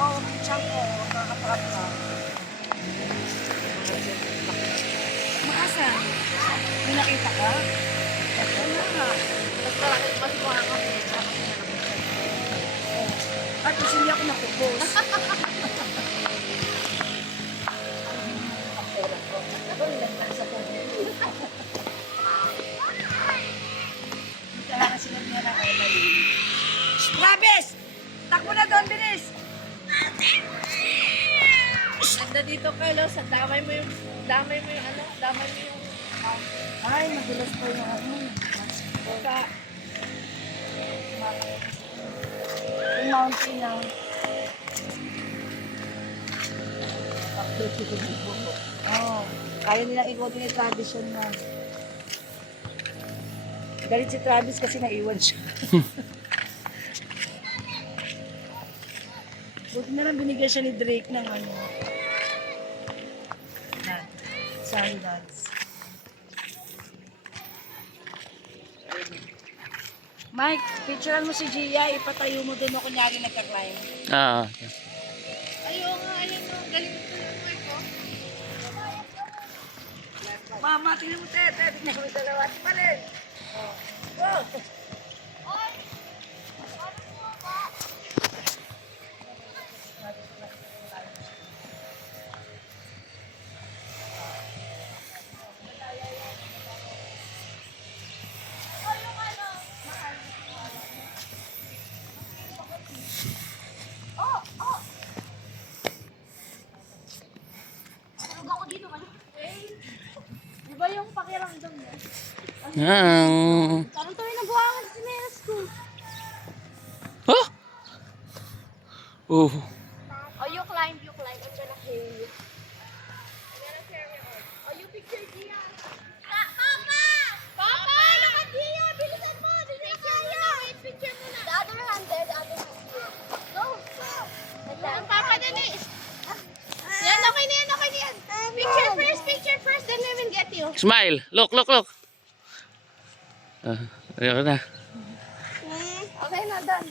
Oo, pinsan ko. Nakakaprap na. Makasan? May nakita ka? Wala nga. Mas mukha ka. At kasi hindi ako nakupos. Kailangan sila niya na Travis! Takbo na doon, bilis! Ganda dito, Carlos. Damay mo yung damay mo yung Ay, magulas po yung ano. Yung mountain na. Oh, kaya nilang ikutin yung tradition na. Galit si Travis kasi naiwan siya. Buti na lang binigyan siya ni Drake ng ano. Sandals. Mike, picturean mo si Gia, ipatayo mo din mo kunyari nagka-climb. Ah. Ayun nga, ayun nga. Galing ito yung Marco. Mama, tingnan mo, Tete. Tingnan mo yung dalawa. Pa rin. Oh. Diba yung pakiramdam niya? Ah. Parang tuloy na buwangan sa sinelas ko. Oh. Oh. Oh, you climb. I'm gonna kill you. Oh, you picture Gia. Papa! Papa! Look at Gia! Bilisan mo! Bilisan mo! Wait, picture mo na. The other hand there, the other hand here. Go! Ang Papa dali. Yan, okay na yan. Picture first, then we will get you. Smile. Look. Ayoko na. Okay na, done.